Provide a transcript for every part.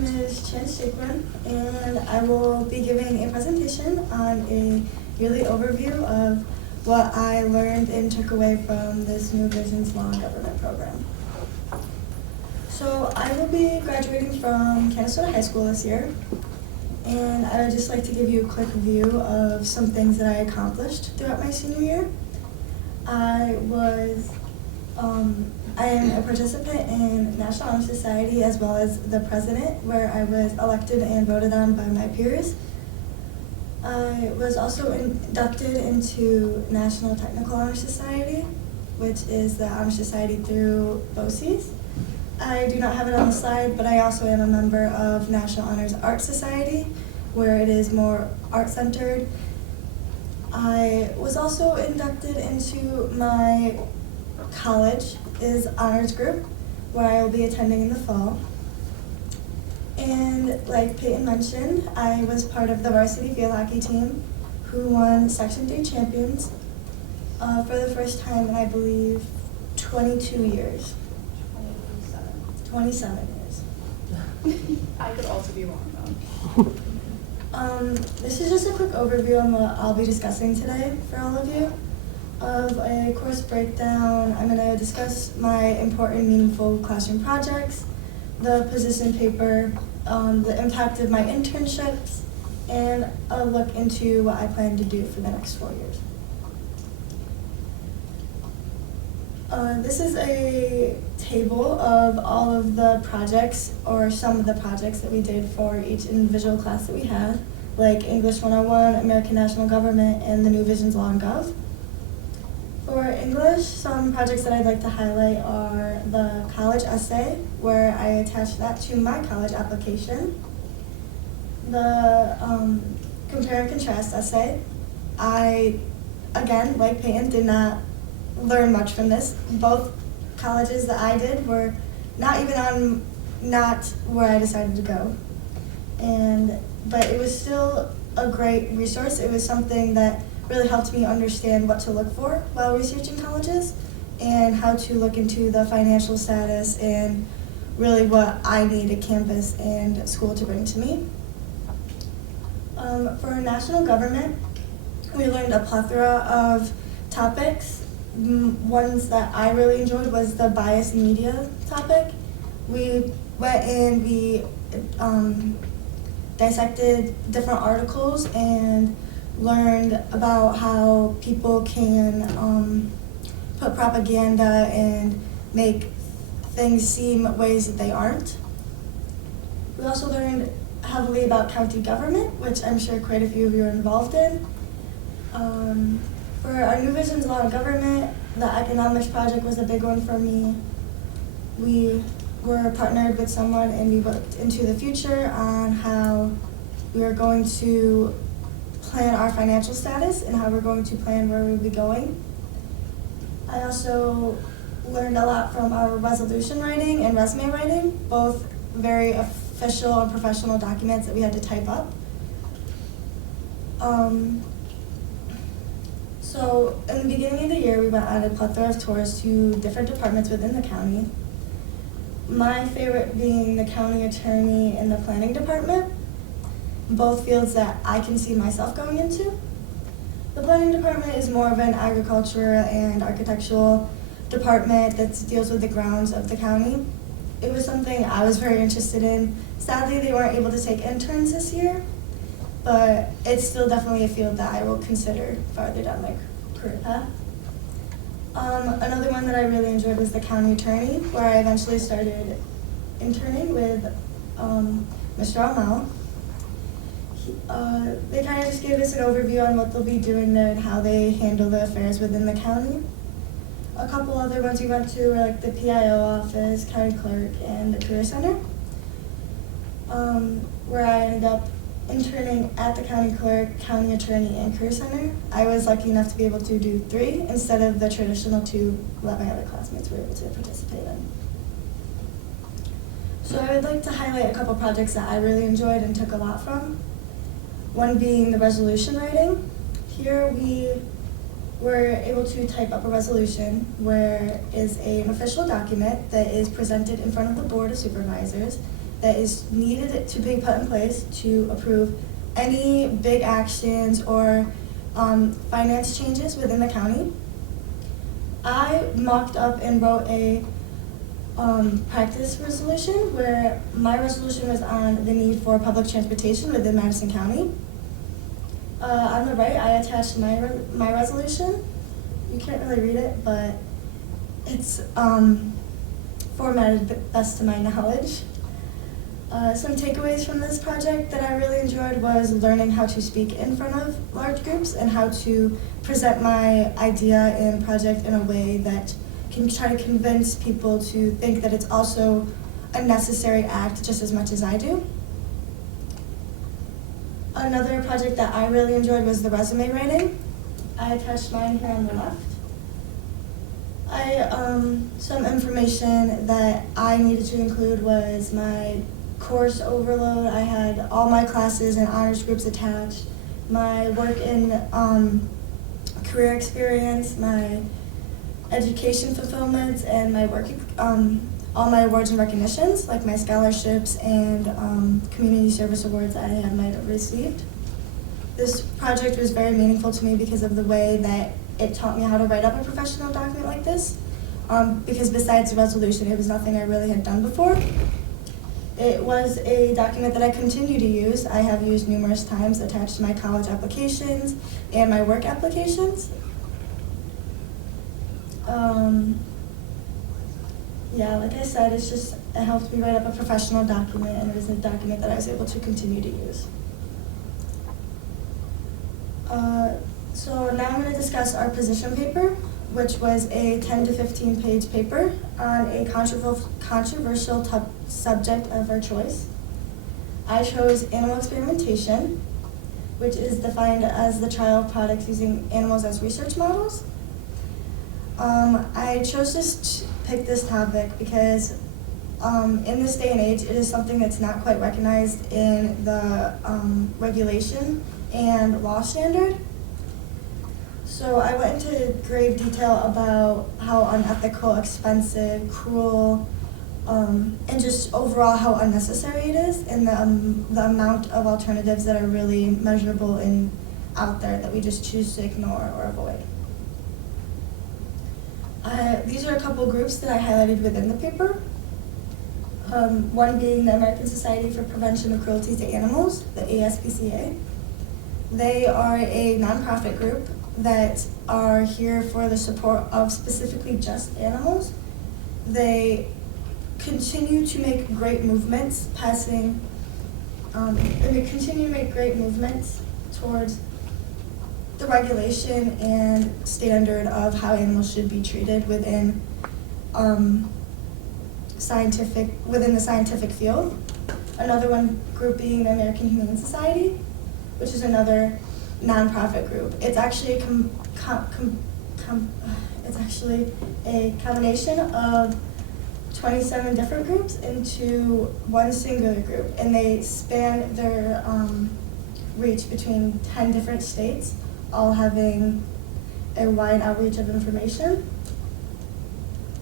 name is Jaquin, and I will be giving a presentation on a yearly overview of what I learned and took away from this New Visions Law and Government program. So I will be graduating from Canastota High School this year, and I would just like to give you a quick view of some things that I accomplished throughout my senior year. I am a participant in National Honor Society as well as the president, where I was elected and voted on by my peers. I was also inducted into National Technical Honor Society, which is the honor society through BOCES. I do not have it on the slide, but I also am a member of National Honors Art Society, where it is more art-centered. I was also inducted into my college is honors group, where I will be attending in the fall. And like Peyton mentioned, I was part of the varsity field hockey team who won Section 3 champions for the first time in, I believe, 22 years. 27 years. I could also be wrong though. This is just a quick overview on what I'll be discussing today for all of you. Of a course breakdown, I'm going to discuss my important, meaningful classroom projects, the position paper, the impact of my internships, and a look into what I plan to do for the next 4 years. This is a table of all of the projects, or some of the projects that we did for each individual class that we had, like English 101, American National Government, and the New Visions Law and Gov. For English, some projects that I'd like to highlight are the college essay, where I attached that to my college application. The compare and contrast essay. I, again, like Peyton, did not learn much from this. Both colleges that I did were not where I decided to go. But it was still a great resource. It was something that really helped me understand what to look for while researching colleges and how to look into the financial status and really what I need a campus and school to bring to me. For national government, we learned a plethora of topics. Ones that I really enjoyed was the bias in media topic. We went and we dissected different articles and learned about how people can put propaganda and make things seem ways that they aren't. We also learned heavily about county government, which I'm sure quite a few of you are involved in. For our New Visions Law and Government, the economics project was a big one for me. We were partnered with someone and we looked into the future on how we are going to plan our financial status and how we're going to plan where we'll be going. I also learned a lot from our resolution writing and resume writing, both very official and professional documents that we had to type up. So in the beginning of the year, we went on a plethora of tours to different departments within the county. My favorite being the county attorney and the planning department, both fields that I can see myself going into. The planning department is more of an agriculture and architectural department that deals with the grounds of the county. It was something I was very interested in. Sadly, they weren't able to take interns this year, but it's still definitely a field that I will consider farther down my career path. Another one that I really enjoyed was the county attorney, where I eventually started interning with Mr. Almel. They kind of just gave us an overview on what they'll be doing there and how they handle the affairs within the county. A couple other ones we went to were like the PIO office, county clerk, and the career center, where I ended up interning at the county clerk, county attorney, and career center. I was lucky enough to be able to do 3 instead of the traditional 2 that my other classmates were able to participate in. So I would like to highlight a couple projects that I really enjoyed and took a lot from. One being the resolution writing. Here we were able to type up a resolution where is an official document that is presented in front of the Board of Supervisors, that is needed to be put in place to approve any big actions or finance changes within the county. I mocked up and wrote a practice resolution where my resolution was on the need for public transportation within Madison County. On the right, I attached my resolution. You can't really read it, but it's formatted best to my knowledge. Some takeaways from this project that I really enjoyed was learning how to speak in front of large groups and how to present my idea and project in a way that can try to convince people to think that it's also a necessary act just as much as I do. Another project that I really enjoyed was the resume writing. I attached mine here on the left. Some information that I needed to include was my course overload. I had all my classes and honors groups attached, my work in career experience, my education fulfillment, and my work, all my awards and recognitions, like my scholarships and community service awards I might have received. This project was very meaningful to me because of the way that it taught me how to write up a professional document like this, because besides the resolution, it was nothing I really had done before. It was a document that I continue to use. I have used numerous times, attached to my college applications and my work applications. Yeah, like I said, it helped me write up a professional document, and it was a document that I was able to continue to use. So now I'm going to discuss our position paper, which was a 10 to 15 page paper on a controversial subject of our choice. I chose animal experimentation, which is defined as the trial of products using animals as research models. I chose to pick this topic because in this day and age, it is something that's not quite recognized in the regulation and law standard. So I went into grave detail about how unethical, expensive, cruel, and just overall how unnecessary it is, and the amount of alternatives that are really measurable and out there that we just choose to ignore or avoid. These are a couple groups that I highlighted within the paper. One being the American Society for Prevention of Cruelty to Animals, the ASPCA. They are a nonprofit group that are here for the support of specifically just animals. They continue to make great movements towards the regulation and standard of how animals should be treated within the scientific field. Another one group being the American Humane Society, which is another nonprofit group. It's actually a combination of 27 different groups into one singular group, and they span their reach between 10 different states, all having a wide outreach of information.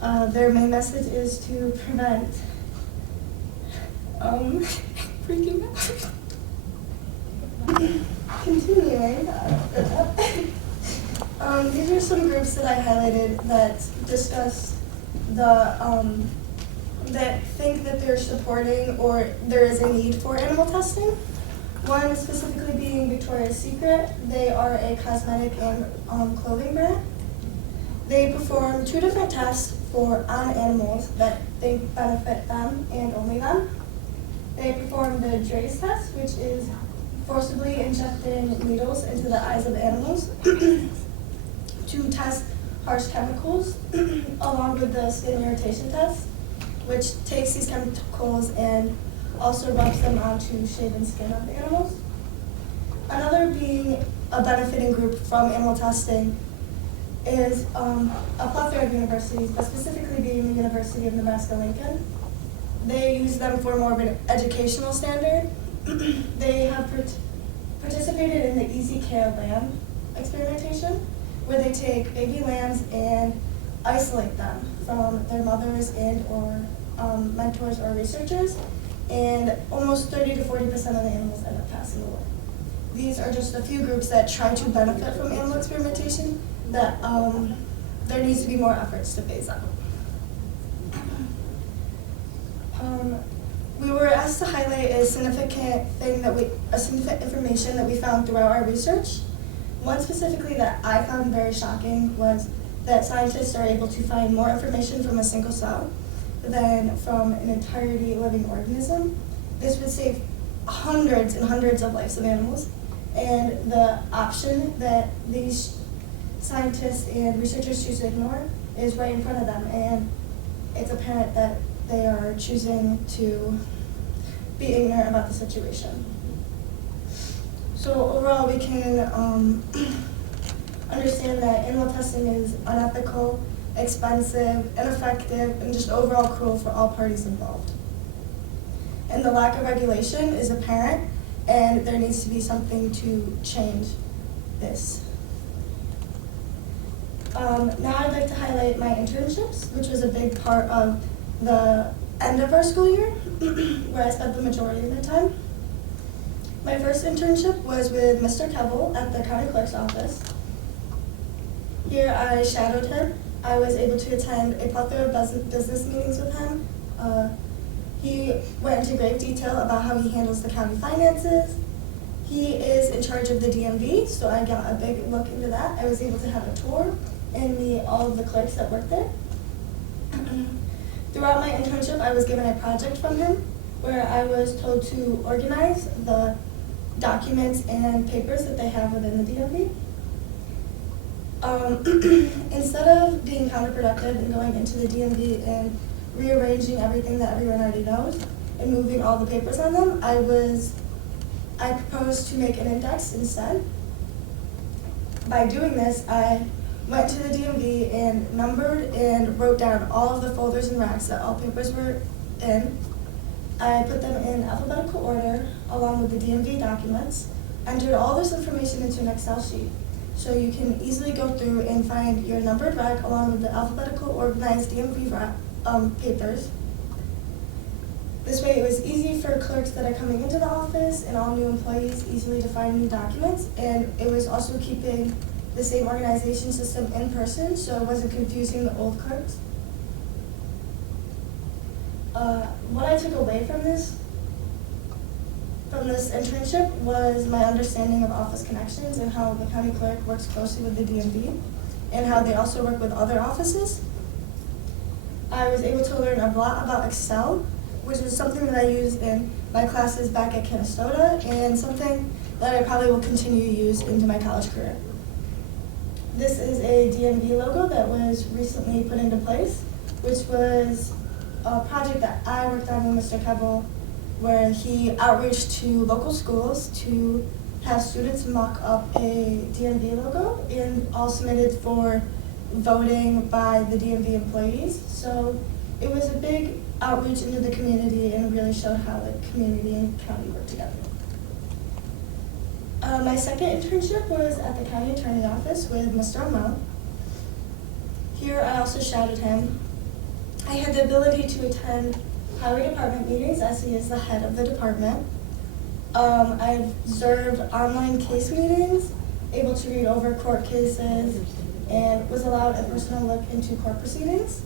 Their main message is to prevent freaking out. Continuing, these are some groups that I highlighted that discuss that think that they're supporting or there is a need for animal testing. One specifically being Victoria's Secret. They are a cosmetic and clothing brand. They perform 2 different tests on animals that they benefit them and only them. They perform the Dre's test, which is forcibly injecting needles into the eyes of animals to test harsh chemicals, along with the skin irritation test, which takes these chemicals and also rubs them onto shaven skin of the animals. Another being a benefiting group from animal testing is a plethora of universities, but specifically being the University of Nebraska-Lincoln. They use them for more of an educational standard. They have participated in the Easy Care Lamb experimentation, where they take baby lambs and isolate them from their mothers and or mentors or researchers and almost 30 to 40% of the animals end up passing away. These are just a few groups that try to benefit from animal experimentation that there needs to be more efforts to phase out. We were asked to highlight a significant information that we found throughout our research. One specifically that I found very shocking was that scientists are able to find more information from a single cell than from an entirely living organism. This would save hundreds and hundreds of lives of animals, and the option that these scientists and researchers choose to ignore is right in front of them, and it's apparent that they are choosing to be ignorant about the situation. So overall, we can understand that animal testing is unethical, expensive, ineffective, and just overall cruel for all parties involved. And the lack of regulation is apparent, and there needs to be something to change this. Now I'd like to highlight my internships, which was a big part of the end of our school year, where I spent the majority of my time. My first internship was with Mr. Kevel at the county clerk's office. Here I shadowed him. I was able to attend a plethora of business meetings with him. He went into great detail about how he handles the county finances. He is in charge of the DMV, so I got a big look into that. I was able to have a tour and meet all of the clerks that work there. Throughout my internship, I was given a project from him where I was told to organize the documents and papers that they have within the DMV. Instead of being counterproductive and going into the DMV and rearranging everything that everyone already knows and moving all the papers on them, I proposed to make an index instead. By doing this, I went to the DMV and numbered and wrote down all of the folders and racks that all papers were in. I put them in alphabetical order along with the DMV documents, entered all this information into an Excel sheet so you can easily go through and find your numbered rack along with the alphabetical organized DMV rack, papers. This way it was easy for clerks that are coming into the office and all new employees easily to find new documents, and it was also keeping the same organization system in person so it wasn't confusing the old clerks. What I took away from this internship was my understanding of office connections and how the county clerk works closely with the DMV and how they also work with other offices. I was able to learn a lot about Excel, which is something that I used in my classes back at Canastota and something that I probably will continue to use into my college career. This is a DMV logo that was recently put into place, which was a project that I worked on with Mr. Kevel, where he outreached to local schools to have students mock up a DMV logo and all submitted for voting by the DMV employees. So it was a big outreach into the community and really showed how the community and county work together. My second internship was at the county attorney office with Mr. O'Mell. Here I also shadowed him. I had the ability to attend highway department meetings as he is the head of the department. I observed online case meetings, able to read over court cases, and was allowed a personal look into court proceedings.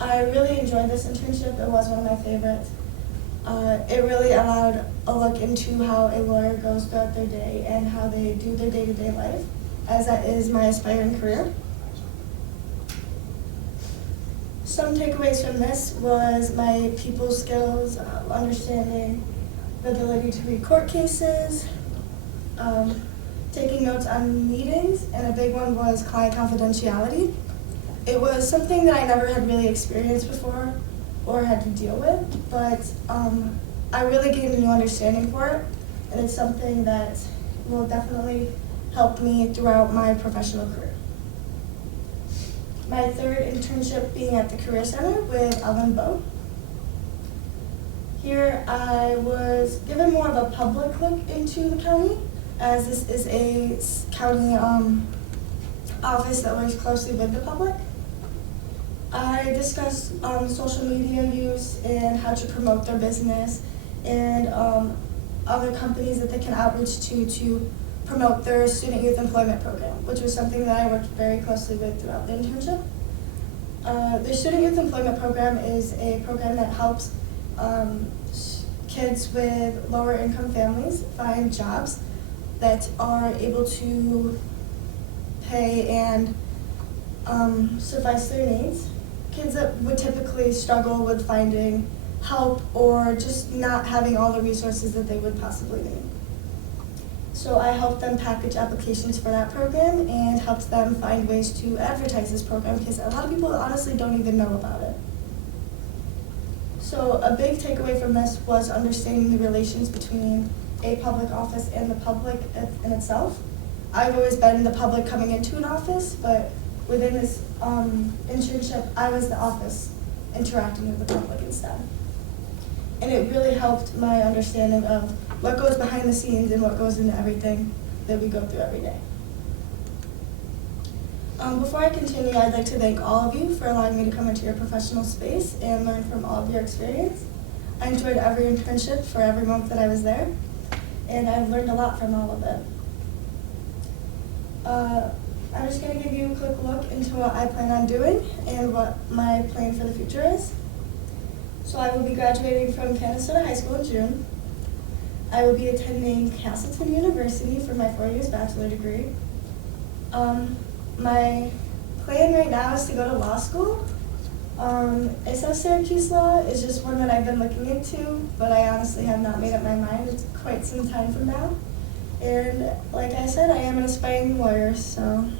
I really enjoyed this internship. It was one of my favorites. It really allowed a look into how a lawyer goes throughout their day and how they do their day-to-day life, as that is my aspiring career. Some takeaways from this was my people skills, understanding the ability to read court cases, taking notes on meetings, and a big one was client confidentiality. It was something that I never had really experienced before or had to deal with, but I really gained a new understanding for it, and it's something that will definitely help me throughout my professional career. My third internship being at the Career Center with Ellen Bowe. Here I was given more of a public look into the county, as this is a county office that works closely with the public. I discussed social media use and how to promote their business and other companies that they can outreach to promote their student youth employment program, which was something that I worked very closely with throughout the internship. The student youth employment program is a program that helps kids with lower income families find jobs that are able to pay and suffice their needs. Kids that would typically struggle with finding help or just not having all the resources that they would possibly need. So I helped them package applications for that program and helped them find ways to advertise this program because a lot of people honestly don't even know about it. So a big takeaway from this was understanding the relations between a public office and the public in itself. I've always been the public coming into an office, but within this internship, I was the office interacting with the public instead. And it really helped my understanding of what goes behind the scenes and what goes into everything that we go through every day. Before I continue, I'd like to thank all of you for allowing me to come into your professional space and learn from all of your experience. I enjoyed every internship for every month that I was there, and I've learned a lot from all of it. I'm just going to give you a quick look into what I plan on doing and what my plan for the future is. So I will be graduating from Canastota High School in June. I will be attending Castleton University for my 4 years bachelor degree. My plan right now is to go to law school. ASO Syracuse Law is just one that I've been looking into, but I honestly have not made up my mind. It's quite some time from now. And like I said, I am an aspiring lawyer, so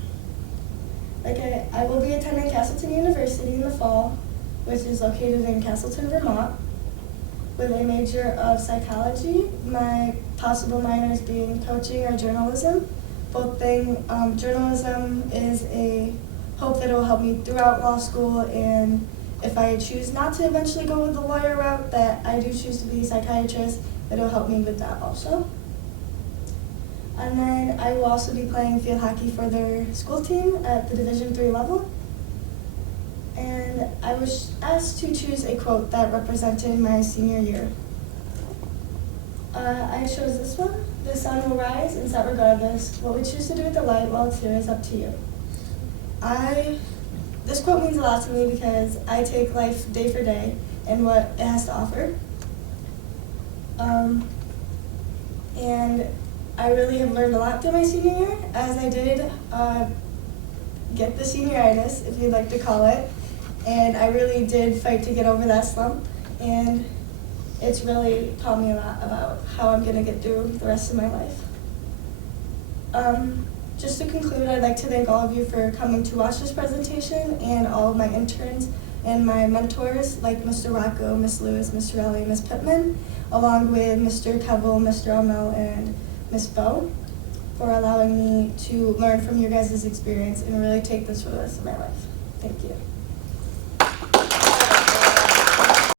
I will be attending Castleton University in the fall, which is located in Castleton, Vermont, with a major of psychology. My possible minors being coaching or journalism. Both journalism is a hope that it will help me throughout law school, and if I choose not to eventually go with the lawyer route, that I do choose to be a psychiatrist, that will help me with that also. And then I will also be playing field hockey for their school team at the Division III level. And I was asked to choose a quote that represented my senior year. I chose this one. The sun will rise and set regardless. What we choose to do with the light while it's here is up to you. This quote means a lot to me because I take life day for day and what it has to offer. And I really have learned a lot through my senior year, as I did get the senioritis, if you'd like to call it. And I really did fight to get over that slump. And it's really taught me a lot about how I'm going to get through the rest of my life. Just to conclude, I'd like to thank all of you for coming to watch this presentation and all of my interns and my mentors like Mr. Rocco, Ms. Lewis, Mr. Ellie, Ms. Pittman, along with Mr. Kevel, Mr. Elmel, and Ms. Bowe, for allowing me to learn from your guys' experience and really take this for the rest of my life. Thank you.